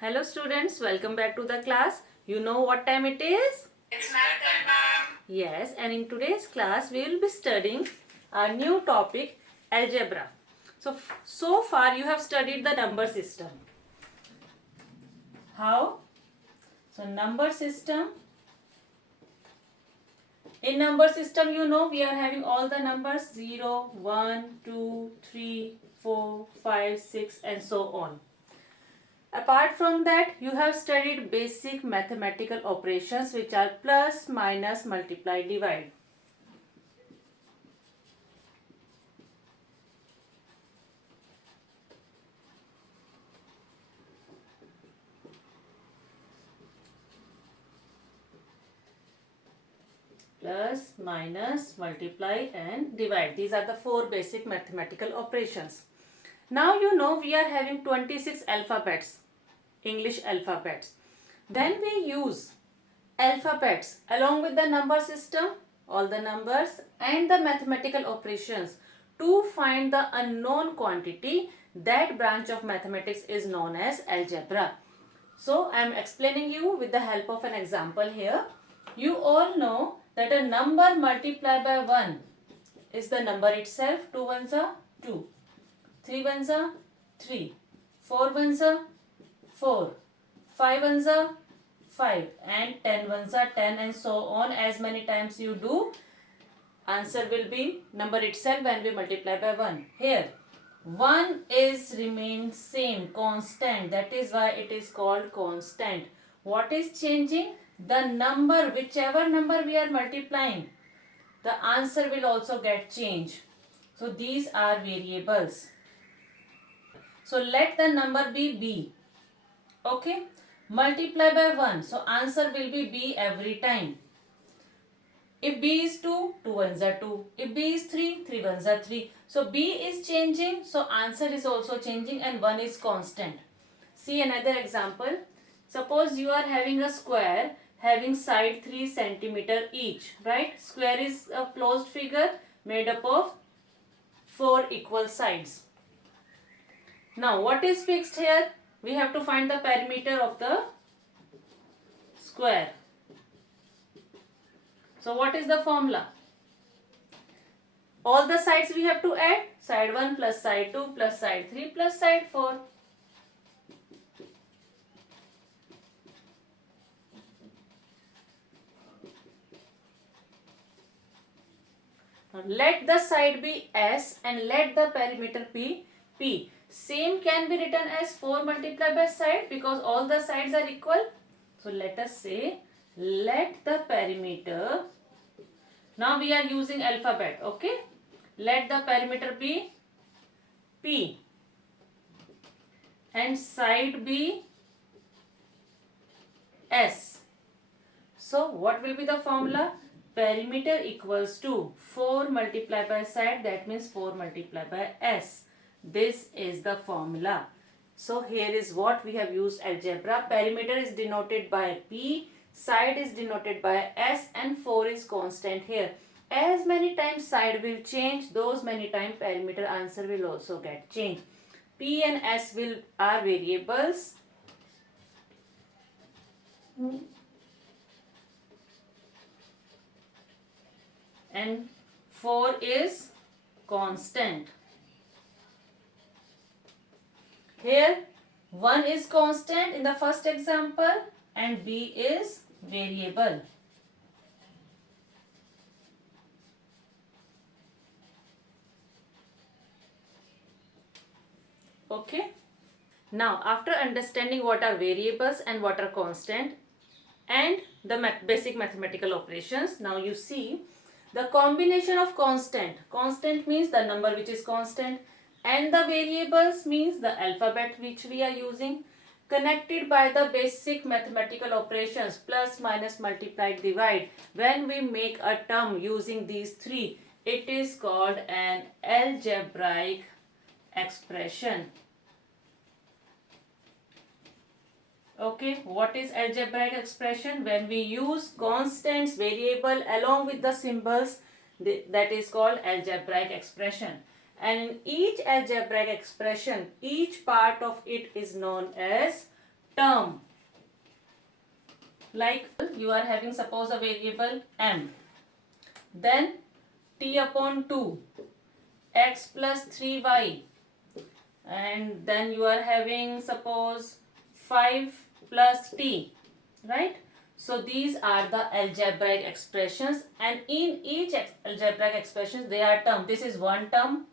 Hello students, welcome back to the class. You know what time it is? It's math time, ma'am. Yes, and in today's class we will be studying a new topic, algebra. So far you have studied the number system. How? So number system. In number system you know we are having all the numbers 0, 1, 2, 3, 4, 5, 6 and so on. Apart from that, you have studied basic mathematical operations which are plus, minus, multiply, divide. Plus, minus, multiply and divide. These are the four basic mathematical operations. Now you know we are having 26 alphabets, English alphabets. When we use alphabets along with the number system, all the numbers and the mathematical operations to find the unknown quantity, that branch of mathematics is known as algebra. So I am explaining you with the help of an example here. You all know that a number multiplied by 1 is the number itself. 2 ones are 2, 3 ones are 3, 4 ones are 4, 5 ones are 5 and 10 ones are 10 and so on. As many times you do, answer will be number itself when we multiply by 1. Here 1 is remain same, constant, that is why it is called constant. What is changing? The number, whichever number we are multiplying, the answer will also get changed. So these are variables. So let the number be b. Okay, multiply by 1, so answer will be b every time. If b is 2, 2 ones are 2. If b is 3, 3 ones are 3. So b is changing, so answer is also changing and 1 is constant. See another example. Suppose you are having a square having side 3 cm each, right? Square is a closed figure made up of 4 equal sides. Now what is fixed here? We have to find the perimeter of the square. So what is the formula? All the sides we have to add. Side 1 plus side 2 plus side 3 plus side 4. Now let the side be S and let the perimeter be P. Same can be written as 4 multiplied by side because all the sides are equal. So let us say let the perimeter, now we are using alphabet, okay? Let the perimeter be P and side be S. So what will be the formula? Perimeter equals to 4 multiplied by side, that means 4 multiplied by S. This is the formula. So here is what we have used algebra. Perimeter is denoted by P, side is denoted by S and 4 is constant here. As many times side will change, those many times perimeter answer will also get changed. P and S are variables. And 4 is constant. Here 1 is constant in the first example and B is variable. Okay. Now after understanding what are variables and what are constant and the basic mathematical operations, now you see the combination of constant. Constant means the number which is constant and the variables means the alphabet which we are using, connected by the basic mathematical operations plus, minus, multiply, divide. When we make a term using these three, it is called an algebraic expression. Okay, what is algebraic expression? When we use constants, variable along with the symbols, that is called algebraic expression. And in each algebraic expression, each part of it is known as term. Like you are having suppose a variable m, then t upon 2, x plus 3y, and then you are having suppose 5 plus t, right? So these are the algebraic expressions, and in each algebraic expression they are term. This is one term,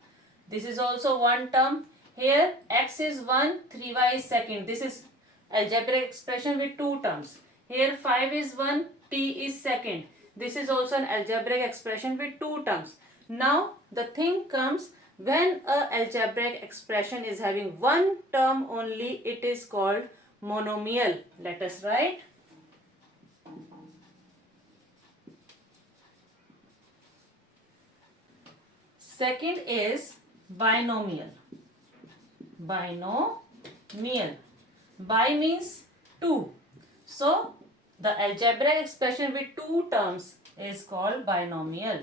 this is also one term. Here x is 1, 3y is second. This is algebraic expression with two terms. Here 5 is 1, t is second. This is also an algebraic expression with two terms. Now the thing comes, when a algebraic expression is having one term only, it is called monomial. Let us write. Second is binomial. Binomial. Bi means two. So the algebraic expression with two terms is called binomial.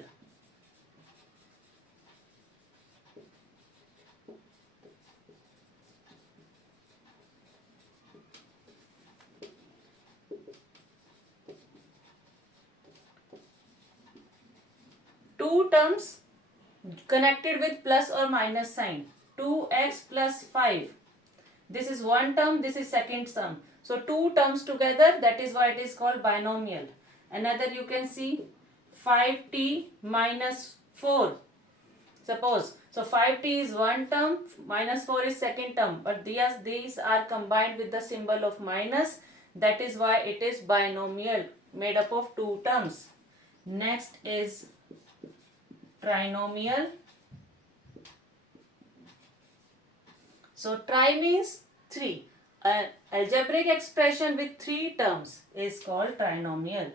Two terms connected with plus or minus sign. 2x plus 5. This is one term, this is second term. So two terms together, that is why it is called binomial. Another you can see 5t minus 4. Suppose, so 5t is one term, minus 4 is second term, but these are combined with the symbol of minus. That is why it is binomial, made up of two terms. Next is trinomial. So tri means 3. An algebraic expression with 3 terms is called trinomial.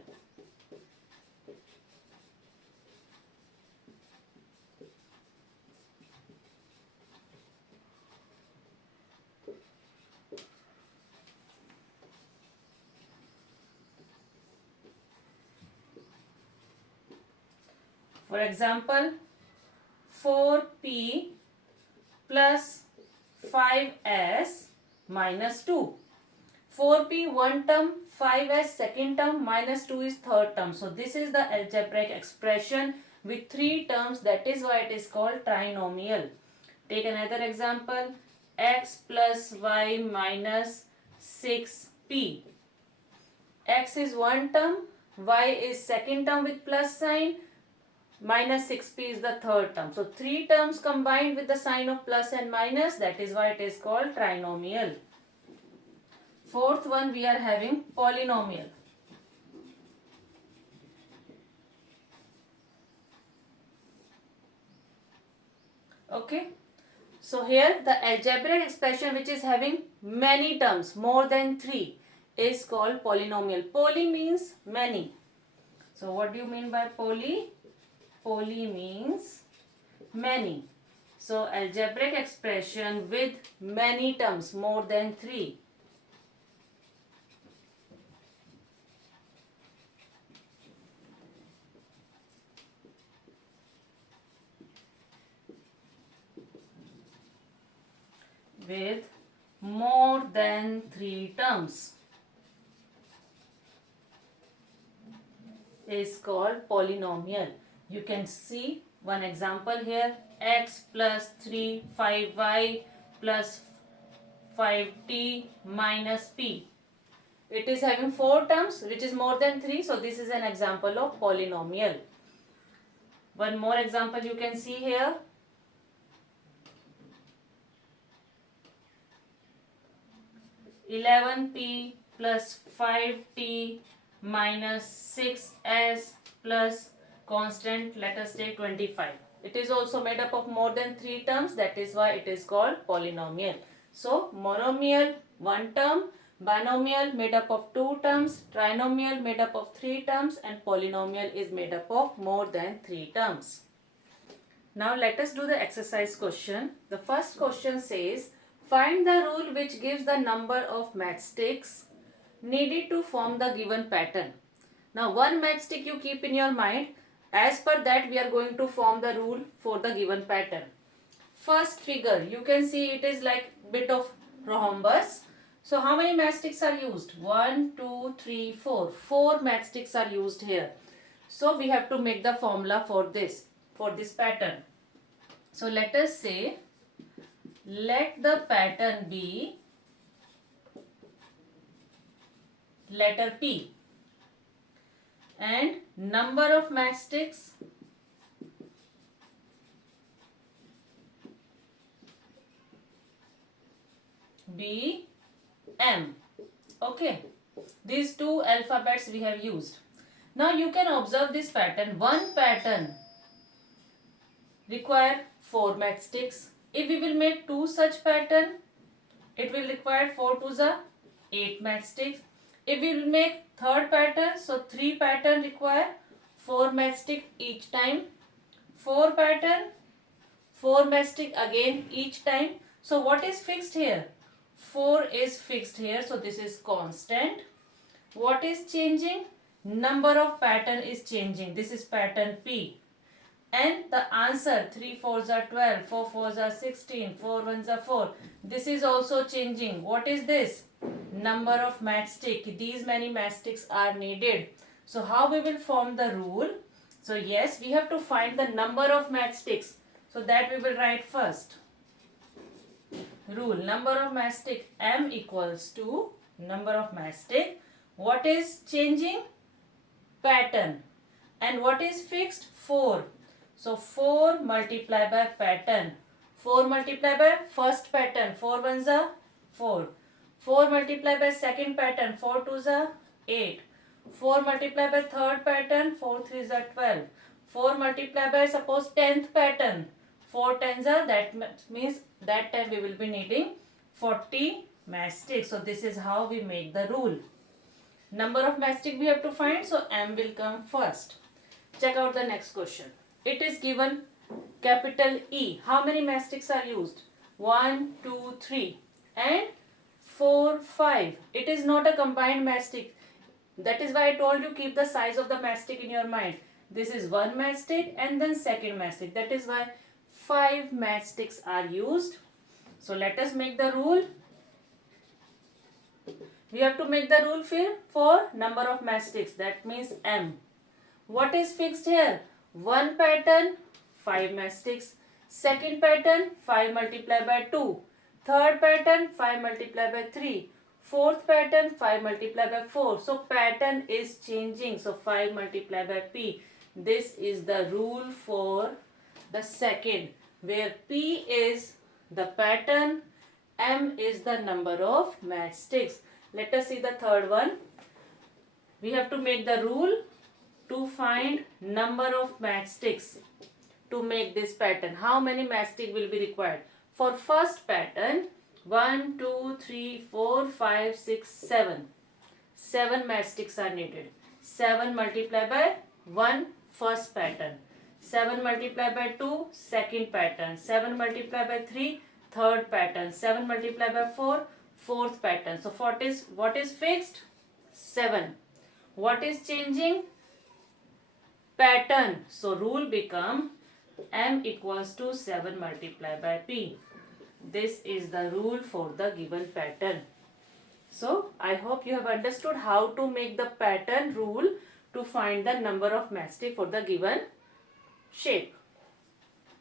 For example, 4p plus 5s minus 2. 4p one term, 5s second term, minus 2 is third term. So this is the algebraic expression with 3 terms. That is why it is called trinomial. Take another example, x plus y minus 6p. X is one term, y is second term with plus sign, minus 6p is the third term. So 3 terms combined with the sign of plus and minus, that is why it is called trinomial. Fourth one we are having polynomial. Okay. So here the algebraic expression which is having many terms, more than 3, is called polynomial. Poly means many. So what do you mean by poly? Poly means many. So algebraic expression with many terms, more than 3. With more than 3 terms is called polynomial. You can see one example here, x plus 3 5y plus 5t minus p. It is having 4 terms which is more than 3, so this is an example of polynomial. One more example you can see here. (11p plus 5t minus 6s plus constant, let us take 25. It is also made up of more than 3 terms, that is why it is called polynomial. So monomial, one term, binomial made up of 2 terms, trinomial made up of 3 terms, and polynomial is made up of more than 3 terms. Now let us do the exercise question. The first question says, find the rule which gives the number of matchsticks needed to form the given pattern. Now one matchstick you keep in your mind. As per that we are going to form the rule for the given pattern. First figure, you can see it is like bit of rhombus. So how many matchsticks are used? 1, 2, 3, 4. 4 matchsticks are used here. So we have to make the formula for this pattern. So let us say, let the pattern be letter P and number of matchsticks be M. Okay, these two alphabets we have used. Now you can observe this pattern. One pattern require 4 matchsticks. If we will make 2 such pattern, it will require 4 to the 8 matchsticks. If we will make third pattern, so 3 pattern require 4 matchstick each time. 4 pattern, 4 matchstick again each time. So what is fixed here? 4 is fixed here, so this is constant. What is changing? Number of pattern is changing. This is pattern P. And the answer 3 4s are 12, 4 4s are 16, 4 1s are 4. This is also changing. What is this? Number of matchstick. These many matchsticks are needed. So how we will form the rule? So yes, we have to find the number of matchsticks. So that we will write first. Rule, number of matchstick M equals to number of matchstick. What is changing? Pattern. And what is fixed? 4. So 4 multiplied by pattern. 4 multiplied by first pattern. 4 1s are 4. 4 multiplied by second pattern. 4 2s are 8. 4 multiplied by third pattern. 4 3s are 12. 4 multiplied by suppose 10th pattern. 4 10s are, that means that time we will be needing 40 matchsticks. So this is how we make the rule. Number of matchstick we have to find, so M will come first. Check out the next question. It is given capital E. How many matchsticks are used? 1, 2, 3 and 4, 5. It is not a combined matchstick. That is why I told you keep the size of the matchstick in your mind. This is one matchstick and then second matchstick. That is why 5 matchsticks are used. So let us make the rule. We have to make the rule for number of matchsticks. That means M. What is fixed here? One pattern, 5 matchsticks. Second pattern, 5 multiplied by 2. Third pattern, 5 multiplied by 3. Fourth pattern, 5 multiplied by 4. So pattern is changing. So 5 multiplied by P. This is the rule for the second, where P is the pattern, M is the number of matchsticks. Let us see the third one. We have to make the rule to find number of matchsticks to make this pattern. How many matchsticks will be required? For first pattern, 1, 2, 3, 4, 5, 6, 7. 7 matchsticks are needed. 7 multiplied by 1, first pattern. 7 multiplied by 2, second pattern. 7 multiplied by 3, third pattern. 7 multiplied by 4, fourth pattern. So what is fixed? 7. What is changing? Pattern. So rule become M equals to 7 multiplied by P. This is the rule for the given pattern. So I hope you have understood how to make the pattern rule to find the number of matchstick for the given shape.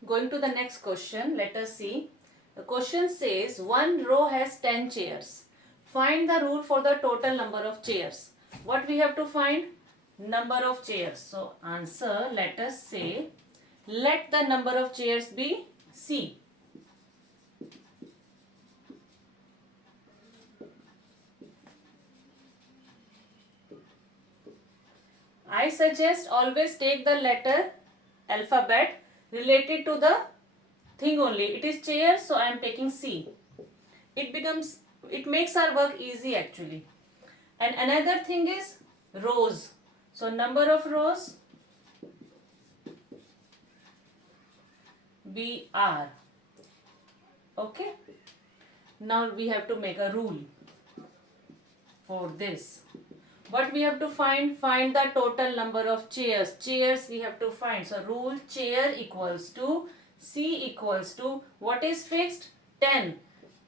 Going to the next question, let us see. The question says one row has 10 chairs. Find the rule for the total number of chairs. What we have to find? Number of chairs. So answer, let us say, let the number of chairs be C. I suggest always take the letter alphabet related to the thing only. It is chair, so I am taking C. It makes our work easy actually. And another thing is rows. So number of rows BR. Okay. Now we have to make a rule for this. What we have to find? Find the total number of chairs. Chairs we have to find. So rule chair equals to C equals to, what is fixed? 10.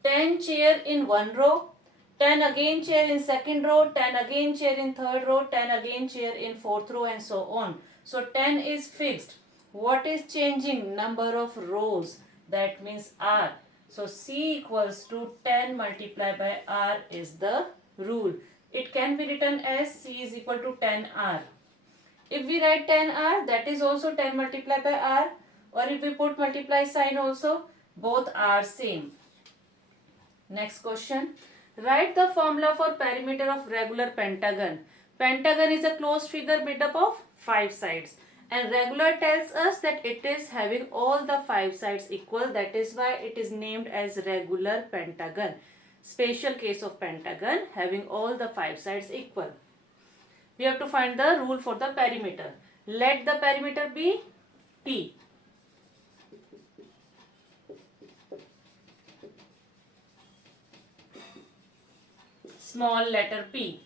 10 chair in one row, 10 again chair in second row, 10 again chair in third row, 10 again chair in fourth row, and so on. So 10 is fixed. What is changing? Number of rows. That means R. So C equals to 10 multiplied by R is the rule. It can be written as C is equal to 10R. If we write 10R, that is also 10 multiplied by R. Or if we put multiply sign also, both are same. Next question. Write the formula for perimeter of regular pentagon. Pentagon is a closed figure made up of 5 sides. And regular tells us that it is having all the 5 sides equal. That is why it is named as regular pentagon. Special case of pentagon having all the 5 sides equal. We have to find the rule for the perimeter. Let the perimeter be T. Small letter P.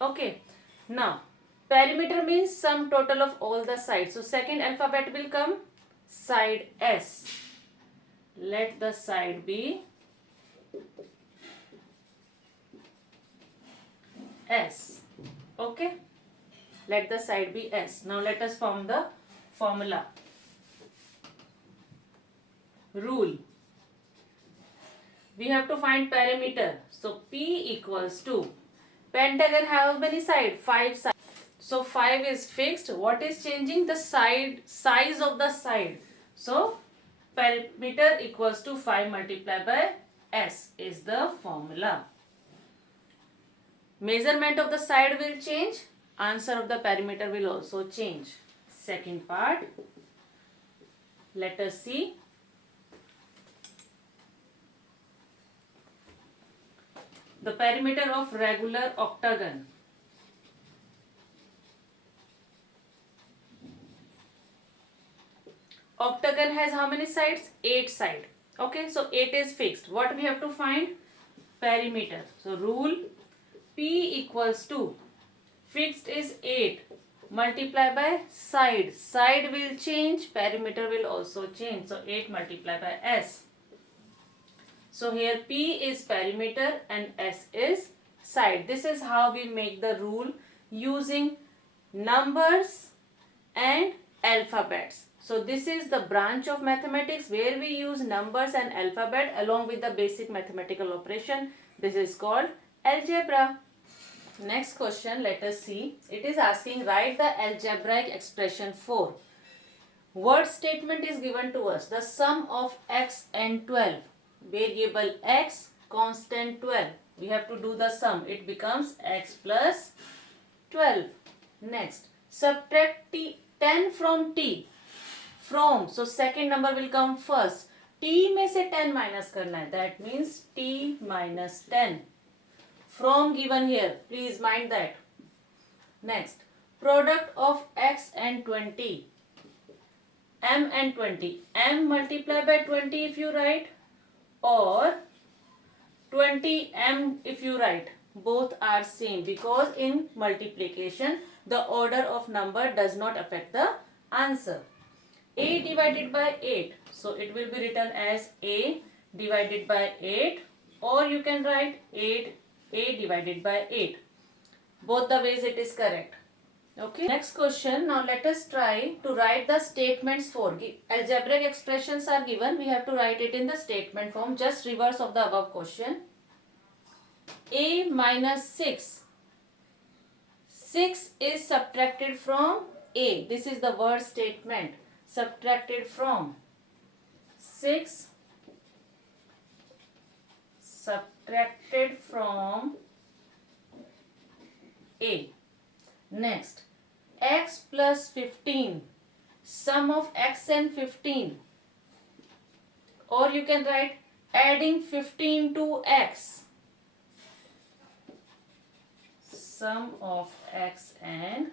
Okay. Now, perimeter means sum total of all the sides. So, second alphabet will come side S. Let the side be S. Okay. Let the side be S. Now, let us form the formula. Rule. We have to find perimeter. So, P equals to, pentagon have how many sides? 5 sides. So, 5 is fixed. What is changing? The size of the side. So, perimeter equals to 5 multiplied by S is the formula. Measurement of the side will change. Answer of the perimeter will also change. Second part. Let us see. The perimeter of regular octagon. Octagon has how many sides? 8 sides. Okay, so 8 is fixed. What we have to find? Perimeter. So rule P equals to, fixed is 8 multiply by side. Side will change, perimeter will also change. So 8 multiplied by S. So here P is perimeter and S is side. This is how we make the rule using numbers and alphabets. So this is the branch of mathematics where we use numbers and alphabet along with the basic mathematical operation. This is called algebra. Next question, let us see. It is asking, write the algebraic expression for. Word statement is given to us. The sum of x and 12. Variable x, constant 12. We have to do the sum. It becomes x plus 12. Next, subtract 10 from t. From, so second number will come first. t में से 10 minus करना है. That means t minus 10. From given here. Please mind that. Next, product of x and 20. M and 20. M multiplied by 20 if you write, or 20m if you write. Both are same because in multiplication the order of number does not affect the answer. A divided by 8. So it will be written as A divided by 8, or you can write A divided by 8. Both the ways it is correct. Okay. Next question. Now let us try to write the statements for. Algebraic expressions are given. We have to write it in the statement form. Just reverse of the above question. A minus 6. 6 is subtracted from A. This is the word statement. Subtracted from. 6 subtracted from A. Next, x plus 15. Sum of x and 15. Or you can write adding 15 to x. Sum of x and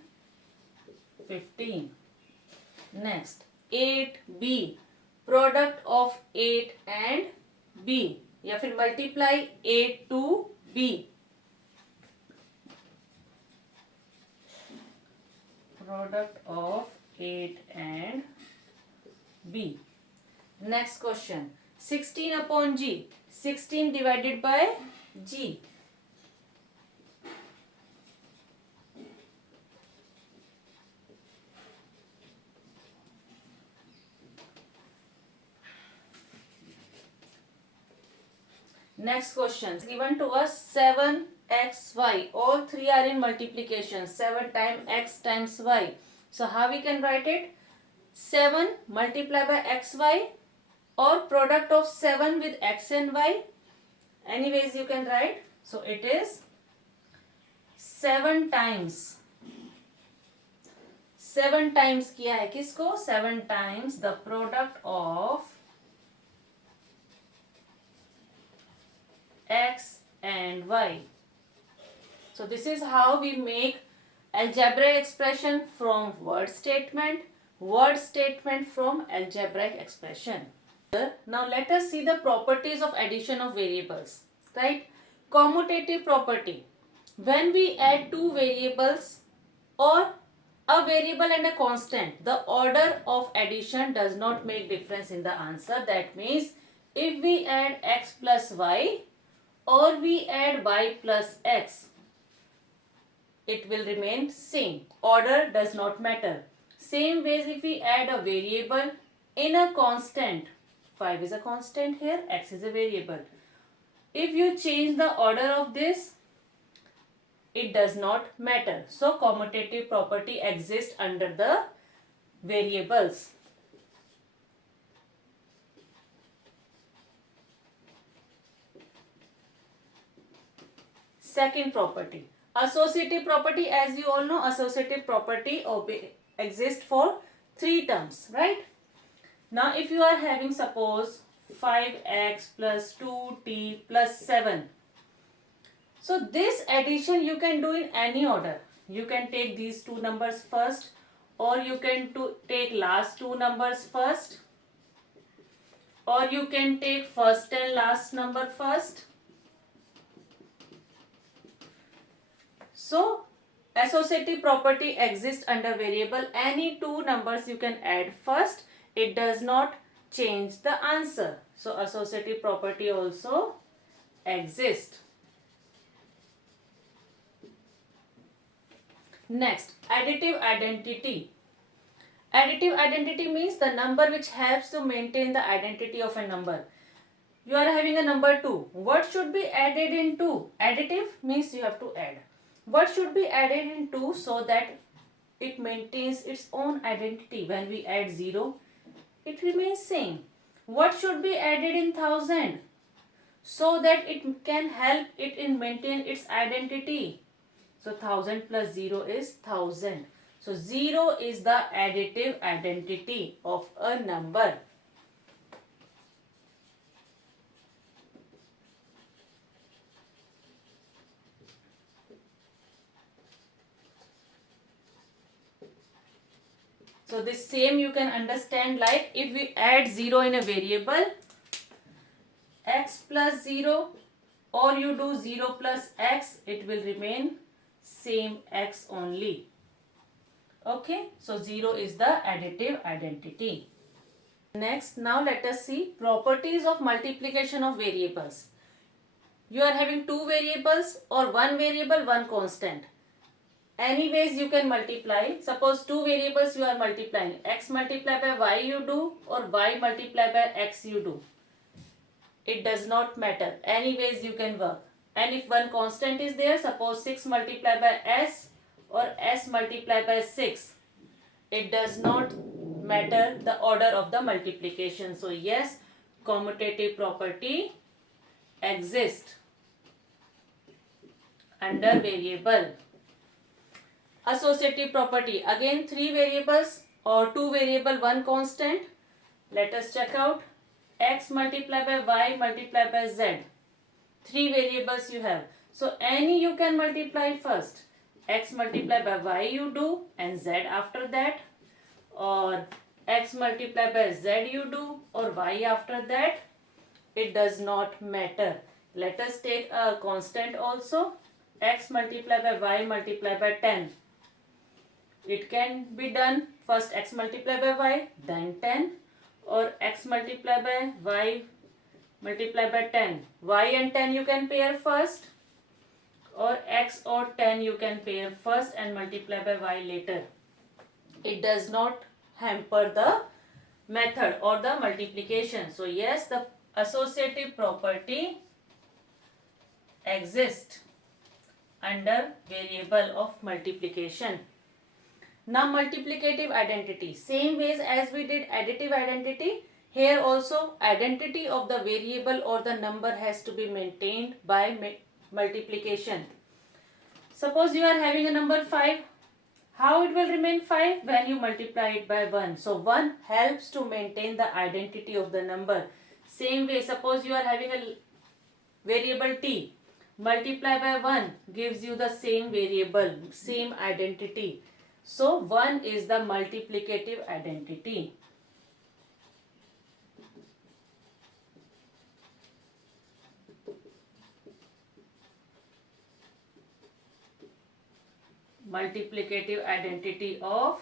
15. Next, 8b. Product of 8 and b. या फिर multiply 8 to b. Product of 8 and b. Next question. 16 upon g. 16 divided by g. Next question. Given to us 7xy. All three are in multiplication. 7 times x times y. So how we can write it? 7 multiplied by xy or product of 7 with x and y. Anyways you can write. So it is 7 times. 7 times किया है किसको? 7 times the product of x and y. So this is how we make algebraic expression from word statement from algebraic expression. Now let us see the properties of addition of variables. Right? Commutative property. When we add two variables or a variable and a constant, the order of addition does not make difference in the answer. That means if we add x plus y or we add y plus x, it will remain same. Order does not matter. Same ways if we add a variable in a constant, 5 is a constant here, x is a variable. If you change the order of this, it does not matter. So commutative property exists under the variables. Second property. Associative property, as you all know, associative property exists for 3 terms, right? Now if you are having suppose 5x plus 2t plus 7. So this addition you can do in any order. You can take these two numbers first or you can take last two numbers first or you can take first and last number first. So associative property exists under variable. Any two numbers you can add first. It does not change the answer. So associative property also exists. Next, additive identity. Additive identity means the number which helps to maintain the identity of a number. You are having a number 2. What should be added in 2? Additive means you have to add. What should be added in 2 so that it maintains its own identity? When we add 0, it remains same. What should be added in 1000 so that it can help it in maintain its identity? So 1000 plus 0 is 1000. So 0 is the additive identity of a number. So this same you can understand like if we add 0 in a variable x plus 0 or you do 0 plus x, it will remain same x only. Okay, so 0 is the additive identity. Next, now let us see properties of multiplication of variables. You are having two variables or one variable, one constant. Anyways you can multiply. Suppose two variables you are multiplying. X multiplied by y you do or y multiplied by x you do. It does not matter. Anyways you can work. And if one constant is there, suppose 6 multiplied by s or s multiplied by 6. It does not matter the order of the multiplication. So yes, commutative property exists under variable. Associative property, again 3 variables or 2 variable, 1 constant. Let us check out. X multiplied by y multiplied by z. 3 variables you have. So any you can multiply first. X multiplied by y you do and z after that. Or x multiplied by z you do or y after that. It does not matter. Let us take a constant also. X multiplied by y multiplied by 10. It can be done first x multiplied by y then 10 or x multiplied by y multiplied by 10. Y and 10 you can pair first or x or 10 you can pair first and multiply by y later. It does not hamper the method or the multiplication. So yes, the associative property exist under variable of multiplication. Now multiplicative identity. Same ways as we did additive identity, here also identity of the variable or the number has to be maintained by multiplication. Suppose you are having a number 5. How it will remain 5? When you multiply it by 1. So 1 helps to maintain the identity of the number. Same way, suppose you are having a variable t. Multiply by 1 gives you the same variable, same identity. So 1 is the multiplicative identity. Multiplicative identity of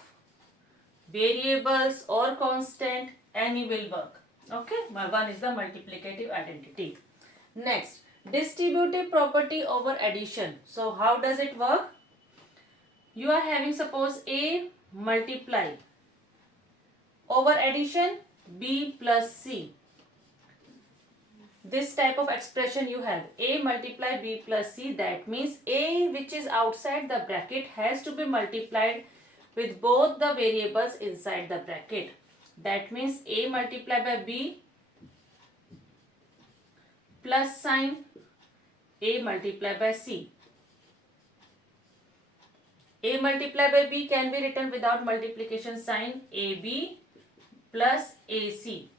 variables or constant, any will work. Okay, 1 is the multiplicative identity. Next, distributive property over addition. So how does it work? You are having, suppose, A multiply over addition B plus C. This type of expression you have, A multiply B plus C, that means A which is outside the bracket has to be multiplied with both the variables inside the bracket. That means A multiply by B plus sign A multiply by C. A multiply by B can be written without multiplication sign, AB plus AC.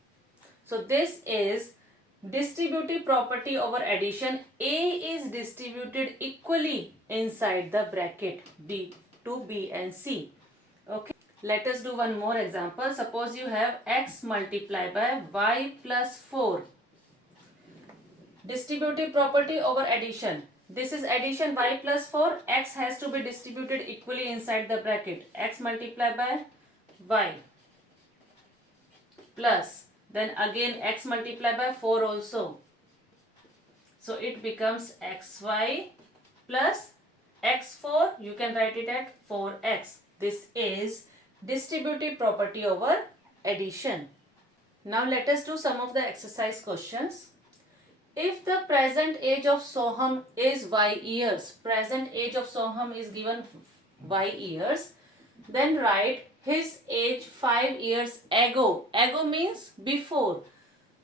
So this is distributive property over addition. A is distributed equally inside the bracket B to B and C. Okay. Let us do one more example. Suppose you have x multiply by y plus 4. Distributive property over addition. This is addition y plus 4. X has to be distributed equally inside the bracket. X multiply by y plus, then again x multiply by 4 also. So it becomes xy plus x4. You can write it at 4x. This is distributive property over addition. Now let us do some of the exercise questions. If the present age of Soham is y years, present age of Soham is given y years, then write his age 5 years ago. Ago means before.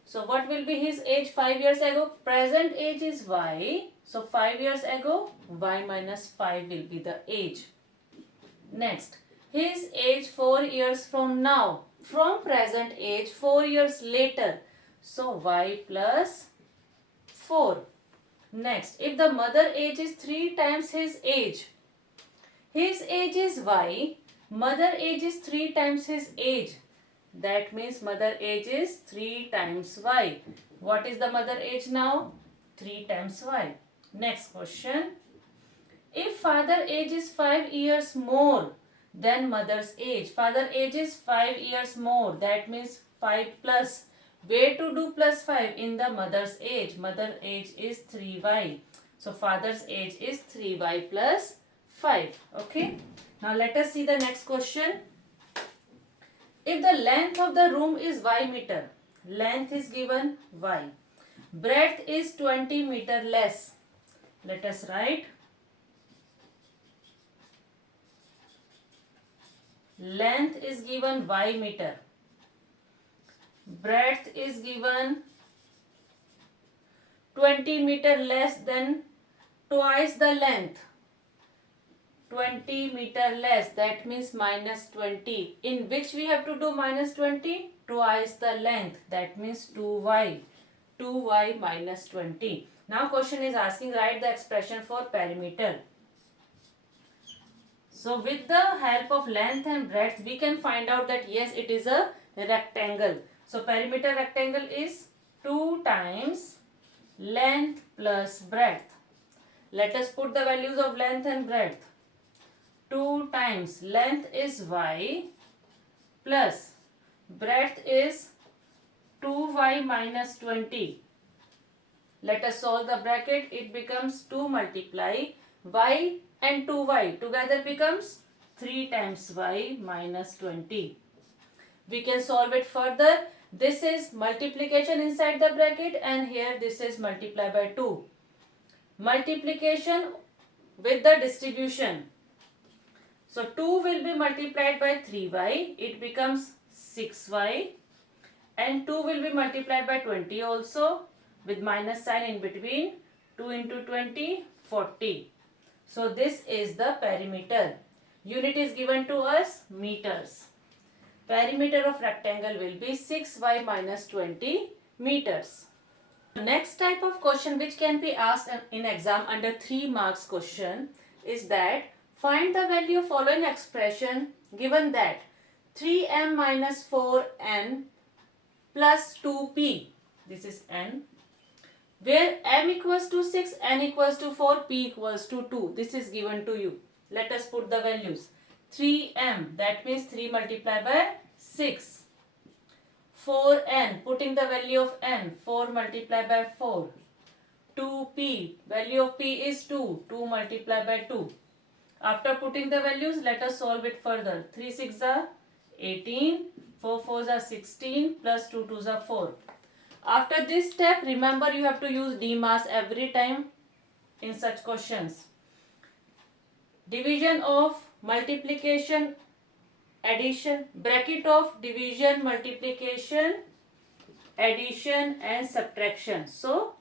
So what will be his age 5 years ago? Present age is y. So 5 years ago, y minus 5 will be the age. Next, his age 4 years from now. From present age 4 years later. So y plus 4. Next, if the mother age is 3 times his age is y, mother age is 3 times his age. That means mother age is 3 times y. What is the mother age now? 3 times y. Next question. If father age is 5 years more than mother's age, father age is 5 years more, that means 5 plus. Where to do plus 5? In the mother's age. Mother age is 3y. So father's age is 3y plus 5. Okay. Now let us see the next question. If the length of the room is y meter, length is given y, breadth is 20 meter less. Let us write. Length is given y meter. Breadth is given 20 meter less than twice the length. 20 meter less, that means minus 20. In which we have to do minus 20? Twice the length, that means 2y. 2y minus 20. Now question is asking, write the expression for perimeter. So with the help of length and breadth, we can find out that yes, it is a rectangle. So perimeter rectangle is 2 times length plus breadth. Let us put the values of length and breadth. 2 times length is y plus breadth is 2y minus 20. Let us solve the bracket. It becomes 2 multiply y and 2y together becomes 3 times y minus 20. We can solve it further. This is multiplication inside the bracket and here this is multiply by 2. multiplication with the distribution. So 2 will be multiplied by 3y, it becomes 6y, and 2 will be multiplied by 20 also with minus sign in between. 2 into 20, 40. So this is the perimeter. Unit is given to us meters. Perimeter of rectangle will be 6y minus 20 meters. Next type of question which can be asked in exam under 3 marks question is that find the value of following expression given that 3m minus 4n plus 2p, this is n, where m equals to 6, n equals to 4, p equals to 2. This is given to you. Let us put the values. 3m, that means 3 multiplied by 6. 4n, putting the value of n, 4 multiplied by 4. 2p, value of p is 2, 2 multiplied by 2. After putting the values, let us solve it further. 3 6 are 18, 4 4 are 16, plus 2 2 are 4. After this step, remember you have to use DMAS every time in such questions. Division of multiplication, addition, bracket of division, multiplication, addition and subtraction. So,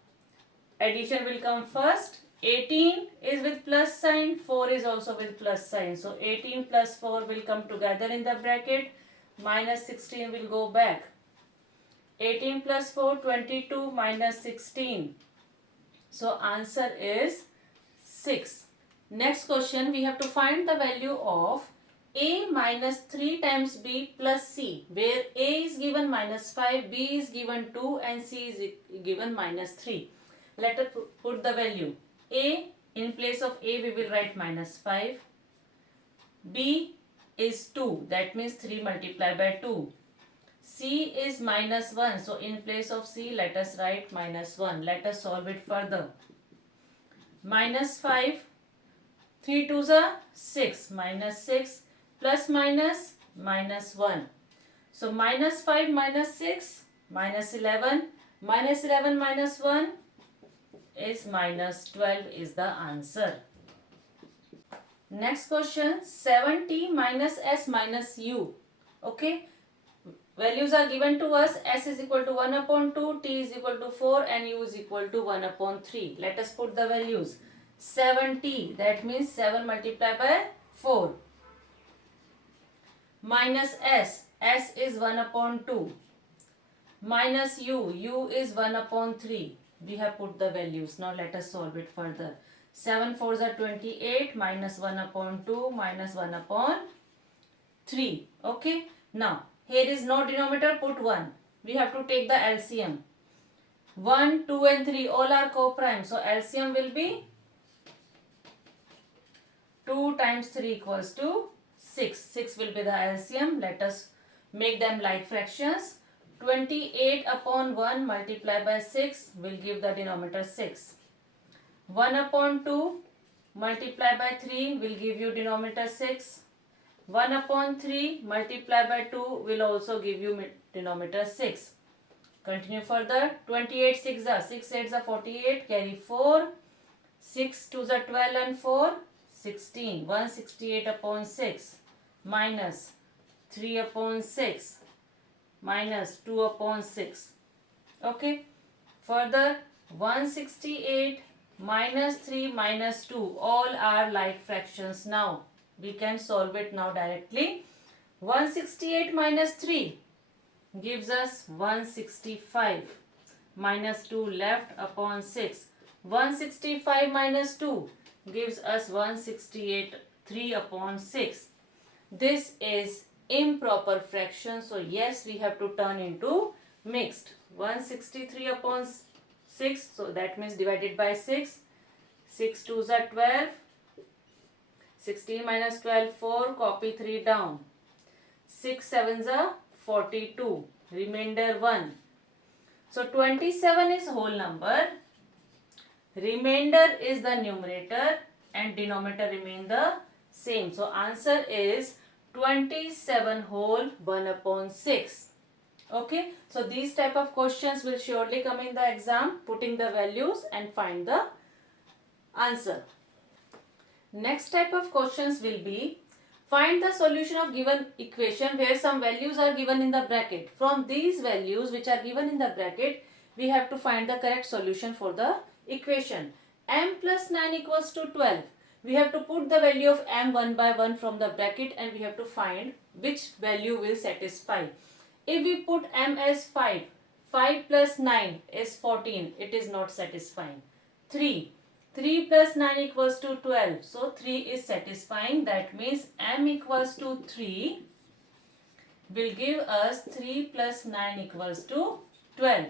addition will come first. 18 is with plus sign, 4 is also with plus sign. So, 18 plus 4 will come together in the bracket, minus 16 will go back. 18 plus 4, 22 minus 16. So, answer is 6. Next question, we have to find the value of a minus 3 times b plus c, where a is given minus 5, b is given 2 and c is given minus 3. Let us put the value. A, in place of a we will write minus 5. B is 2, that means 3 multiplied by 2. C is minus 1, so in place of c let us write minus 1. Let us solve it further. Minus 5, 3 2s are 6, minus 6, plus minus, minus 1. So minus 5 minus 6, minus 11, minus 11 minus 1 is minus 12 is the answer. Next question, 7t minus s minus u. Okay. Values are given to us. S is equal to 1 upon 2, t is equal to 4 and u is equal to 1 upon 3. Let us put the values. 7t, that means 7 multiplied by 4. Minus s, s is 1 upon 2. Minus u, u is 1 upon 3. We have put the values. Now let us solve it further. 7 4s are 28, minus 1 upon 2, minus 1 upon 3. Okay. Now, here is no denominator, put 1. We have to take the LCM. 1, 2 and 3 all are co-prime. So, LCM will be 2 times 3 equals to 6. 6 will be the LCM. Let us make them like fractions. 28 upon 1 multiplied by 6 will give the denominator 6. 1 upon 2 multiplied by 3 will give you denominator 6. 1 upon 3 multiplied by 2 will also give you denominator 6. Continue further. 28 6 are 6 8 are 48. Carry 4. 6 2 are 12 and 4 16. 168 upon 6 minus 3 upon 6 minus 2 upon 6. Okay. Further 168 minus 3 minus 2 all are like fractions now. We can solve it now directly. 168 minus 3 gives us 165 minus 2 left upon 6. 165 minus 2 gives us 168 3 upon 6. This is improper fraction. So yes, we have to turn into mixed. 163 upon 6. So that means divided by 6. 6 2s are 12. 16 minus 12 4. Copy 3 down. 6 7s are 42. Remainder 1. So 27 is whole number. Remainder is the numerator and denominator remain the same. So answer is 27 whole 1 upon 6. Okay. So these type of questions will surely come in the exam, putting the values and find the answer. Next type of questions will be, find the solution of given equation where some values are given in the bracket. From these values which are given in the bracket, we have to find the correct solution for the equation. M plus 9 equals to 12. We have to put the value of m one by one from the bracket and we have to find which value will satisfy. If we put m as 5, 5 plus 9 is 14, it is not satisfying. 3 plus 9 equals to 12. So 3 is satisfying. That means m equals to 3 will give us 3 plus 9 equals to 12.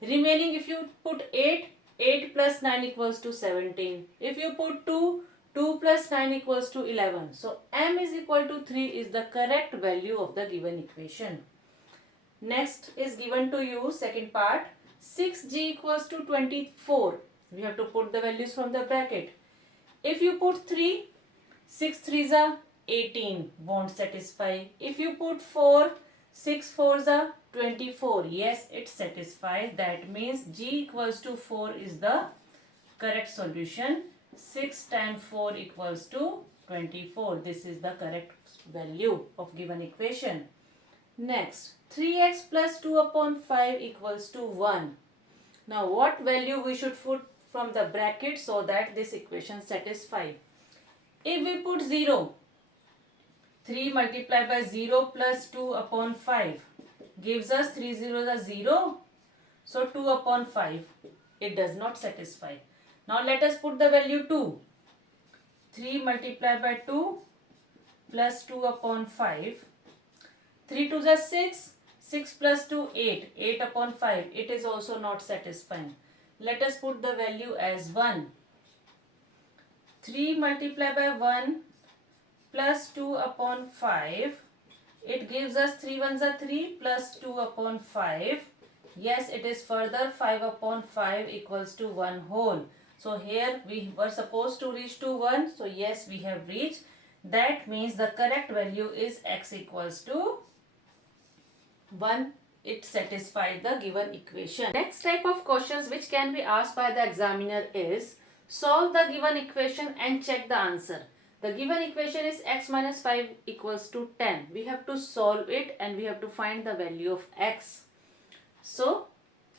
Remaining, if you put 8, 8 plus 9 equals to 17. If you put 2, 2 plus 9 equals to 11. So m is equal to 3 is the correct value of the given equation. Next is given to you, second part, 6g equals to 24. We have to put the values from the bracket. If you put 3, 6 3s are 18, won't satisfy. If you put 4, 6 4s are 24. Yes, it satisfies. That means g equals to 4 is the correct solution. 6 times 4 equals to 24. This is the correct value of given equation. Next, 3x plus 2 upon 5 equals to 1. Now, what value we should put from the bracket so that this equation satisfies? If we put 0, 3 multiplied by 0 plus 2 upon 5 gives us 3 zeros are 0. So 2 upon 5, it does not satisfy. Now let us put the value 2. 3 multiplied by 2 plus 2 upon 5. 3 2s are 6. 6 plus 2, 8. 8 upon 5. It is also not satisfying. Let us put the value as 1. 3 multiplied by 1 plus 2 upon 5. It gives us 3 ones are 3 plus 2 upon 5. Yes, it is further 5 upon 5 equals to 1 whole. So here we were supposed to reach to 1. So yes, we have reached. That means the correct value is x equals to 1. It satisfies the given equation. Next type of questions which can be asked by the examiner is, solve the given equation and check the answer. The given equation is x minus 5 equals to 10. We have to solve it and we have to find the value of x. So,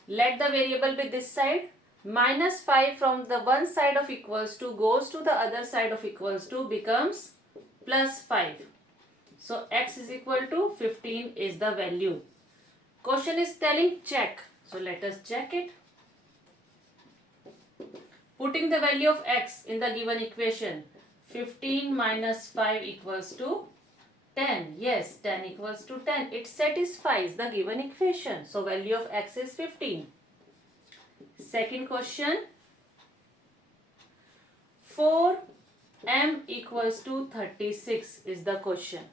let the variable be this side. Minus 5 from the one side of equals to goes to the other side of equals to becomes plus 5. So, x is equal to 15 is the value. Question is telling check. So, let us check it. Putting the value of x in the given equation. 15 minus 5 equals to 10. Yes, 10 equals to 10. It satisfies the given equation. So, value of x is 15. Second question. 4m equals to 36 is the question.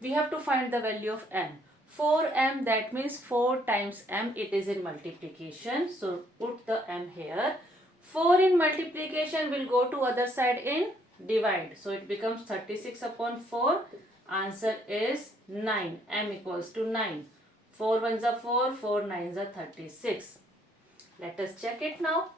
We have to find the value of m. 4m, that means 4 times m. It is in multiplication. So, put the m here. 4 in multiplication will go to other side in divide. So, it becomes 36 upon 4. Answer is 9. M equals to 9. 4 ones are 4. 4 nines are 36. Let us check it now.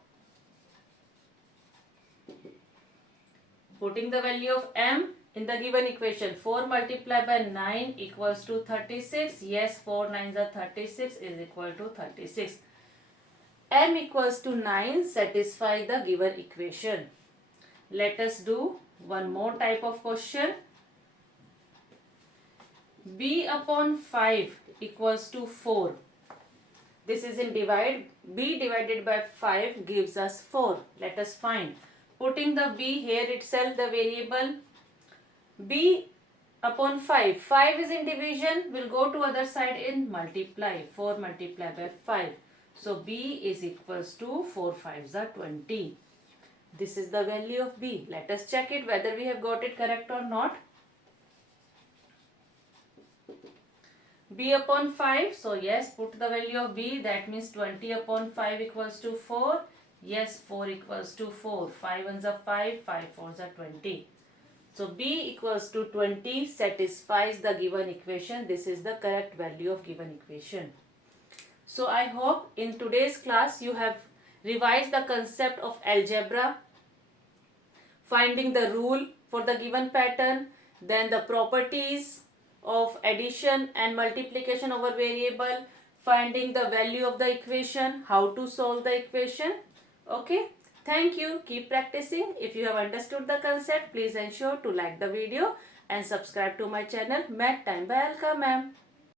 Putting the value of m in the given equation. 4 multiplied by 9 equals to 36. Yes, 4 nines are 36 is equal to 36. M equals to 9 satisfy the given equation. Let us do one more type of question. B upon 5 equals to 4. This is in divide. B divided by 5 gives us 4. Let us find. Putting the B here itself, the variable B upon 5. 5 is in division, will go to other side in multiply. 4 multiplied by 5. So B is equals to 4 5s are 20. This is the value of B. Let us check it whether we have got it correct or not. B upon 5. So yes, put the value of B. That means 20 upon 5 equals to 4. Yes, 4 equals to 4. 5 ones are 5. 5 4s are 20. So B equals to 20 satisfies the given equation. This is the correct value of given equation. So I hope in today's class you have revised the concept of algebra, finding the rule for the given pattern, then the properties of addition and multiplication over variable, finding the value of the equation, how to solve the equation. Okay, thank you. Keep practicing. If you have understood the concept, please ensure to like the video and subscribe to my channel Math Time by Alka ma'am.